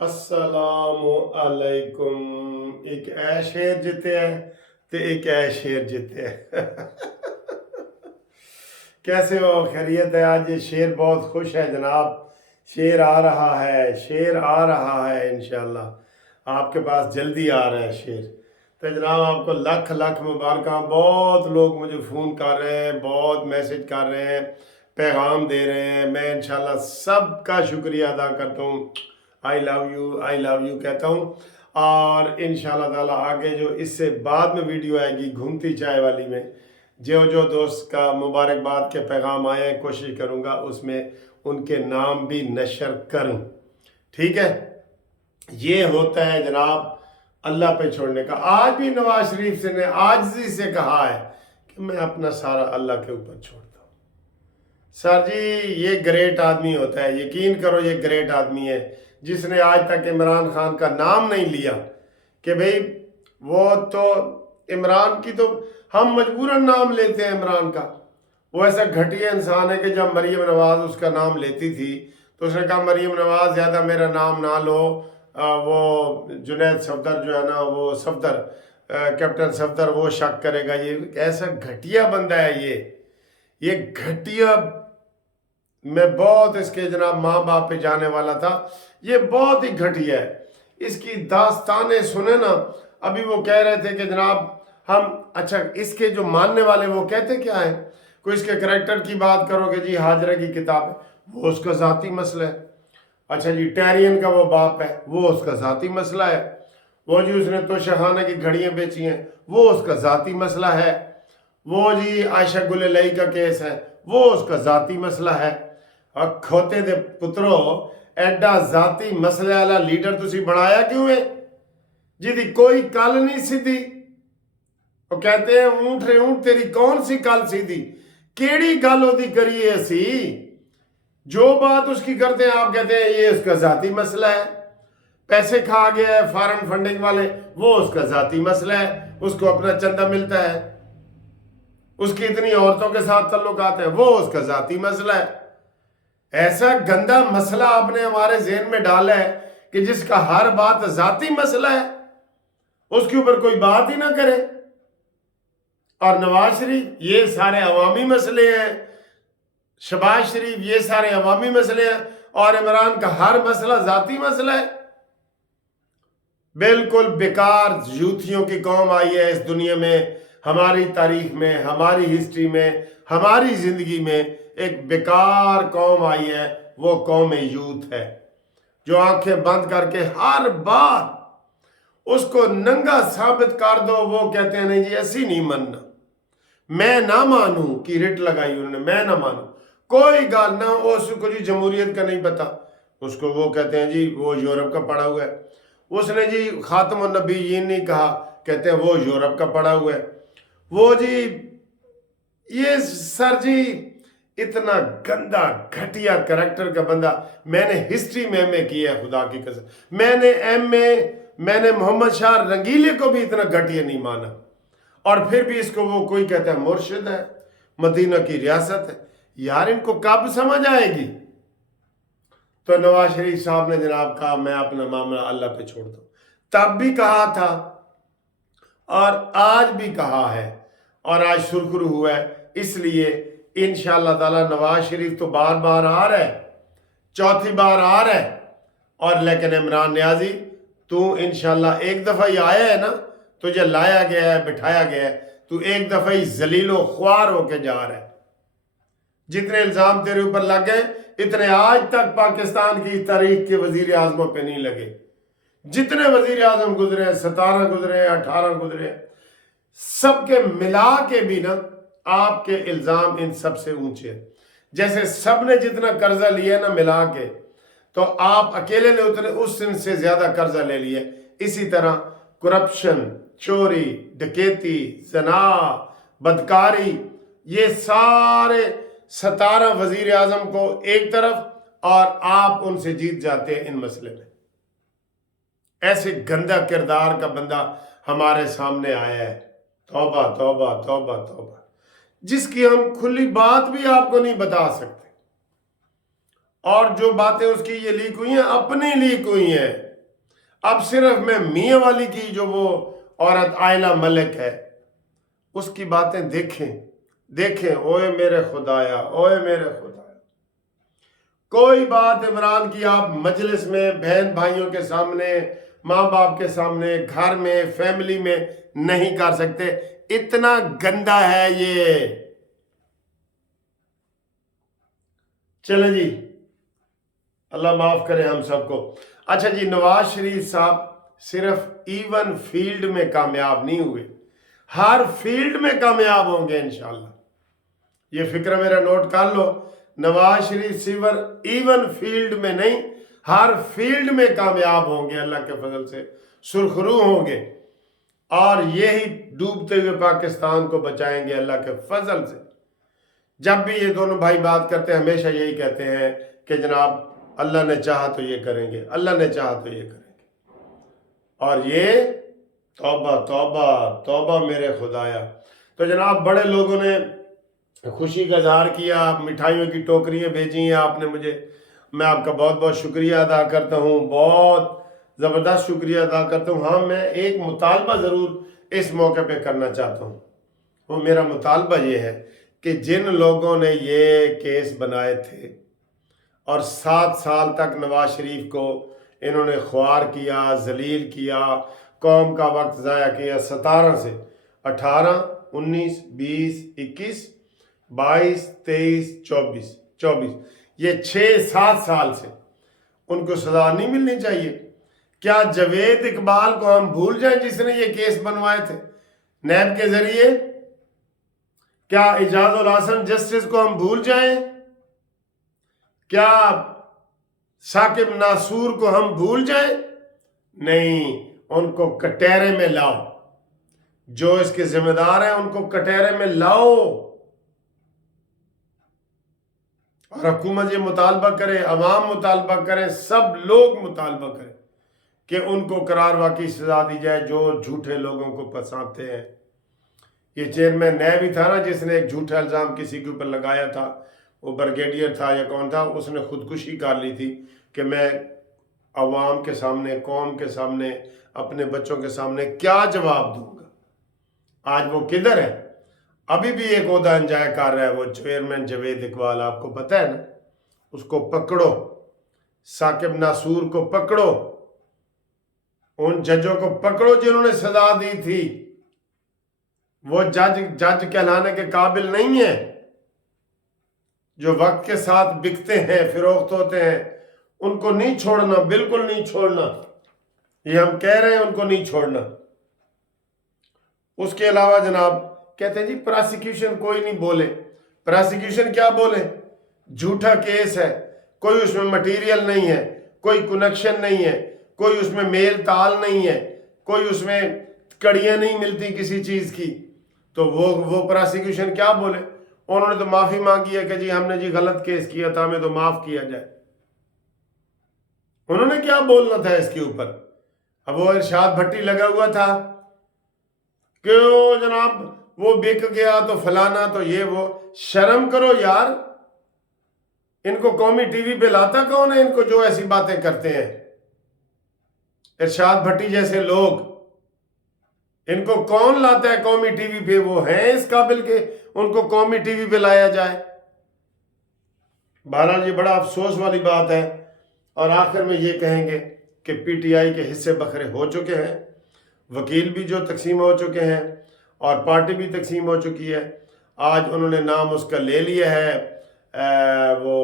अस्सलामु अलैकुम। एक ऐ शेर जिते है ते एक ऐ शेर जिते है। कैसे हो? खैरियत है? आज ये शेर बहुत खुश है जनाब। शेर आ रहा है, शेर आ रहा है, इंशाल्लाह आपके पास जल्दी आ रहा है शेर। तो जनाब आपको लख लख मुबारक। बहुत लोग मुझे फ़ोन कर रहे हैं, बहुत मैसेज कर रहे हैं, पैगाम दे रहे हैं। मैं इंशाल्लाह सबका शुक्रिया अदा करता हूँ। आई लव यू कहता हूँ। और इंशाल्लाह ताला आगे जो इससे बाद में वीडियो आएगी घूमती चाय वाली में, जो जो दोस्त का मुबारकबाद के पैगाम आए हैं, कोशिश करूँगा उसमें उनके नाम भी नशर करूँ। ठीक है, ये होता है जनाब अल्लाह पे छोड़ने का। आज भी नवाज शरीफ से ने आजिज़ी से कहा है कि मैं अपना सारा अल्लाह के ऊपर छोड़ता हूँ। सर जी ये ग्रेट आदमी होता है, यकीन करो ये ग्रेट आदमी है जिसने आज तक इमरान खान का नाम नहीं लिया कि भाई वो तो इमरान की तो हम मजबूरन नाम लेते हैं इमरान का। वो ऐसा घटिया इंसान है कि जब मरीम नवाज उसका नाम लेती थी तो उसने कहा मरीम नवाज ज़्यादा मेरा नाम ना लो। वो जुनैद सफदर जो है ना, वो सफदर कैप्टन सफदर वो शक करेगा। ये ऐसा घटिया बंदा है ये घटिया। मैं बहुत इसके जनाब माँ बाप पे जाने वाला था। ये बहुत ही घटिया है। इसकी दास्तानें सुने ना। अभी वो कह रहे थे कि जनाब हम अच्छा इसके जो मानने वाले वो कहते क्या है, कोई इसके करैक्टर की बात करोगे जी हाजरा की किताब है, वो उसका ज़ाती मसला है। अच्छा जी टेरियन का वो बाप है, वो उसका ज़ाती मसला है। वो जी उसने तोशाखाना की घड़ियाँ बेची हैं, वो उसका ज़ाती मसला है। वो जी आयशा गुलेलई का केस है, वो उसका ज़ाती मसला है। और खोते दे पुत्रो एडा ज़ाती मसले वाला लीडर तुसी बनाया क्यों है जिदी कोई कल नहीं सीधी। वो कहते हैं ऊंट रे ऊंट तेरी कौन सी कल सीधी, केड़ी गल ओदी करी है सी। जो बात उसकी करते हैं आप कहते हैं ये उसका ज़ाती मसला है। पैसे खा गया है फॉरेन फंडिंग वाले, वो उसका ज़ाती मसला है, उसको अपना चंदा मिलता है। उसकी इतनी औरतों के साथ ताल्लुकात है, वो उसका ज़ाती मसला है। ऐसा गंदा मसला आपने हमारे ज़हन में डाला है कि जिसका हर बात ज़ाती मसला है, उसके ऊपर कोई बात ही ना करे। और नवाज शरीफ ये सारे अवामी मसले हैं, शहबाज शरीफ ये सारे अवामी मसले हैं, और इमरान का हर मसला ज़ाती मसला है। बिल्कुल बेकार यूथियों की कौम आई है इस दुनिया में। हमारी तारीख में, हमारी हिस्ट्री में, हमारी ज़िंदगी में एक बेकार कौम आई है, वो कौम यूथ है जो आंखें बंद करके हर बात उसको नंगा साबित कर दो। वो कहते हैं नहीं जी ऐसी नहीं मानना, मैं ना मानूं कि रिट लगाई उन्होंने, मैं ना मानूं कोई गाल ना। उसको जी जमहूरियत का नहीं पता, उसको वो कहते हैं जी वो यूरोप का पढ़ा हुआ है। उसने जी खातम नबीयीन नहीं कहा, कहते हैं वो यूरोप का पढ़ा हुआ है। वो जी ये सर जी इतना गंदा घटिया करैक्टर का बंदा मैंने हिस्ट्री में एमए किया है, खुदा की कसम। मैंने मोहम्मद शाह रंगीले को भी इतना घटिया नहीं माना, और फिर भी इसको वो कोई कहता है मुर्शिद है, मदीना की रियासत है। यार इनको कब समझ आएगी। तो नवाज शरीफ साहब ने जनाब कहा मैं अपना मामला अल्लाह पे छोड़ दूं। तब भी कहा था और आज भी कहा है, और आज सुरखरू हुआ है। इसलिए इंशाअल्लाह ताला नवाज शरीफ तो बार बार आ रहा है, चौथी बार आ रहा है, और लेकिन इमरान नियाजी तू इंशाअल्लाह एक दफ़ा ही आया है ना, तुझे लाया गया है, बिठाया गया है, तू एक दफ़ा ही जलीलो ख्वार होके जा रहा है। जितने इल्ज़ाम तेरे ऊपर लग गए इतने आज तक पाकिस्तान की तारीख के वजीर आजमों पे नहीं लगे। जितने वजीर आजम गुजरे, 17 गुजरे, 18 गुजरे, सबके मिला के भी ना आपके इल्ज़ाम इन सबसे ऊंचे हैं। जैसे सब ने जितना कर्जा लिया ना मिला के, तो आप अकेले ने उतने उस से ज्यादा कर्जा ले लिया। इसी तरह करप्शन, चोरी, डकैती, जना, बदकारी, ये सारे 17 वजीर आजम को एक तरफ, और आप उनसे जीत जाते हैं इन मसले में। ऐसे गंदा किरदार का बंदा हमारे सामने आया है। तौबा तौबा तौबा तौबा, जिसकी हम खुली बात भी आपको नहीं बता सकते। और जो बातें उसकी ये लीक हुई हैं अपनी लीक हुई हैं, अब सिर्फ मैं मियाँ वाली की जो वो औरत आयला मलिक है उसकी बातें देखें। ओए मेरे खुदाया, ओए मेरे खुदाया। कोई बात इमरान की आप मजलिस में बहन भाइयों के सामने, माँ बाप के सामने, घर में, फैमिली में नहीं कर सकते। इतना गंदा है ये। चले जी, अल्लाह माफ करे हम सबको। अच्छा जी, नवाज शरीफ साहब सिर्फ इवन फील्ड में कामयाब नहीं हुए, हर फील्ड में कामयाब होंगे इंशाल्लाह। ये फिक्र मेरा नोट कर लो। नवाज शरीफ सिर्फ इवन फील्ड में नहीं, हर फील्ड में कामयाब होंगे अल्लाह के फजल से, सुरखरू होंगे, और यही डूबते हुए पाकिस्तान को बचाएंगे अल्लाह के फजल से। जब भी ये दोनों भाई बात करते हैं हमेशा यही कहते हैं कि जनाब अल्लाह ने चाहा तो ये करेंगे, अल्लाह ने चाहा तो ये करेंगे। और ये तौबा तौबा तौबा मेरे खुदाया। तो जनाब बड़े लोगों ने खुशी का इजहार किया, मिठाइयों की टोकरियाँ भेजी हैं आपने मुझे, मैं आपका बहुत बहुत शुक्रिया अदा करता हूँ, बहुत ज़बरदस्त शुक्रिया अदा करता हूँ। हाँ, मैं एक मुतालबा ज़रूर इस मौके पे करना चाहता हूँ। वो मेरा मुतालबा ये है कि जिन लोगों ने ये केस बनाए थे और 7 साल तक नवाज शरीफ को इन्होंने ख्वार किया, जलील किया, कौम का वक्त ज़ाया किया, 17 से 18, 19, 20, 21, 22, 23, 24, ये 6-7 साल से उनको सजा नहीं मिलनी चाहिए। क्या जावेद इकबाल को हम भूल जाएं जिसने ये केस बनवाए थे नैब के जरिए? क्या इजाजुल हसन जस्टिस को हम भूल जाएं? क्या साकिब नासूर को हम भूल जाएं? नहीं, उनको कटहरे में लाओ। जो इसके जिम्मेदार हैं उनको कटहरे में लाओ। और हुकूमत ये मुतालबा करे, अवाम मुतालबा करें, सब लोग मुतालबा करें कि उनको करार वाकई सजा दी जाए जो झूठे लोगों को फंसाते हैं। ये चेयरमैन नैब ही था ना जिसने एक झूठा इल्ज़ाम किसी के ऊपर लगाया था, वो ब्रिगेडियर था या कौन था, उसने खुदकुशी कर ली थी कि मैं अवाम के सामने, कौम के सामने, अपने बच्चों के सामने क्या जवाब दूंगा। आज वो किधर है? अभी भी एक ओहदा इंजॉय कर रहा है वो चेयरमैन जावेद इकबाल, आपको पता है ना। उसको पकड़ो, साकिब नासूर को पकड़ो, उन जजों को पकड़ो जिन्होंने सजा दी थी। वो जज कहलाने के काबिल नहीं है। जो वक्त के साथ बिकते हैं, फिरोख्त होते हैं, उनको नहीं छोड़ना, बिल्कुल नहीं छोड़ना। ये हम कह रहे हैं, उनको नहीं छोड़ना। उसके अलावा जनाब कहते हैं जी प्रोसिक्यूशन कोई नहीं बोले। प्रोसिक्यूशन क्या बोले? झूठा केस है, कोई उसमें मटेरियल नहीं है, कोई कनेक्शन नहीं है, कोई उसमें मेल ताल नहीं है, कोई उसमें कड़ियां नहीं मिलती किसी चीज की। तो वो प्रोसिक्यूशन क्या बोले? उन्होंने तो माफी मांगी है कि जी हमने जी गलत केस किया था, हमें तो माफ किया जाए। उन्होंने क्या बोलना था इसके ऊपर? अब वो इरशाद भट्टी लगा हुआ था क्यों जनाब वो बिक गया तो फलाना तो ये वो। शर्म करो यार, इनको कौमी टीवी पे लाता कौन है इनको जो ऐसी बातें करते हैं? इरशाद भट्टी जैसे लोग, इनको कौन लाता है कौमी टीवी पे? वो हैं इस काबिल के उनको कौमी टीवी पे लाया जाए? बहरहाल ये बड़ा अफसोस वाली बात है। और आखिर में ये कहेंगे कि पीटीआई के हिस्से बखरे हो चुके हैं, वकील भी जो तकसीम हो चुके हैं और पार्टी भी तकसीम हो चुकी है। आज उन्होंने नाम उसका ले लिया है वो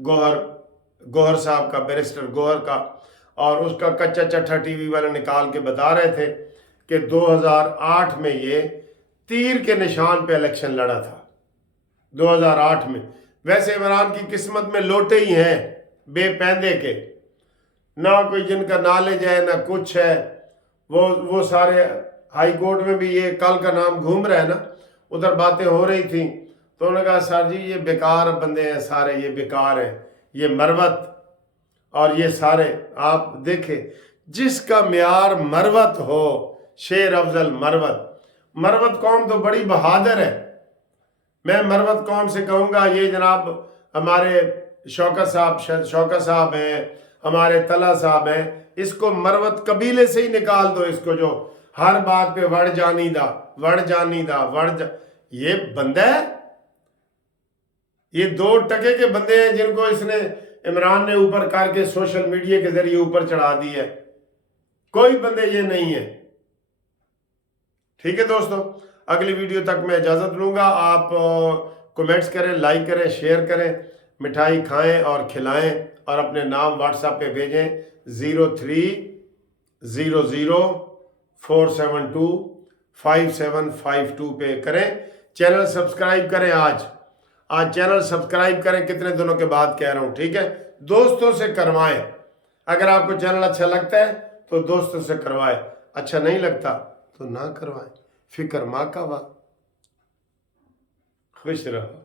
गौहर साहब का, बैरिस्टर गौहर का, और उसका कच्चा चट्ठा टीवी वाले निकाल के बता रहे थे कि 2008 में ये तीर के निशान पे इलेक्शन लड़ा था। 2008 में। वैसे इमरान की किस्मत में लोटे ही हैं बेपैंदे के, ना कोई जिनका नॉलेज है ना कुछ है। वो सारे हाई कोर्ट में भी ये कल का नाम घूम रहा है ना, उधर बातें हो रही थी तो उन्होंने कहा सर जी ये बेकार बंदे हैं सारे, ये बेकार हैं, ये मरवत और ये सारे। आप देखें जिसका म्यार मरवत हो, शेर अफजल मरवत कौम तो बड़ी बहादुर है। मैं मरवत कौम से कहूँगा ये जनाब हमारे शौकत साहब हैं, ہمارے طلع صاحب ہیں، اس کو مروت قبیلے سے ہی نکال دو، اس کو جو ہر بات پہ وڑ جانی دا یہ بندہ ہے، یہ 2 ٹکے کے بندے ہیں جن کو اس نے عمران نے اوپر کر کے سوشل میڈیا کے ذریعے اوپر چڑھا دی ہے، کوئی بندے یہ نہیں ہے۔ ٹھیک ہے دوستو، اگلی ویڈیو تک میں اجازت لوں گا، آپ کمنٹس کریں، لائک کریں، شیئر کریں، مٹھائی کھائیں اور کھلائیں، اور اپنے نام واٹس ایپ پہ بھیجیں 030047255752 پہ کریں۔ چینل سبسکرائب کریں، آج چینل سبسکرائب کریں، کتنے دنوں کے بعد کہہ رہا ہوں، ٹھیک ہے؟ دوستوں سے کروائیں، اگر آپ کو چینل اچھا لگتا ہے تو دوستوں سے کروائیں، اچھا نہیں لگتا تو نہ کروائیں۔ فکر ماں کا وا، خوش رہو۔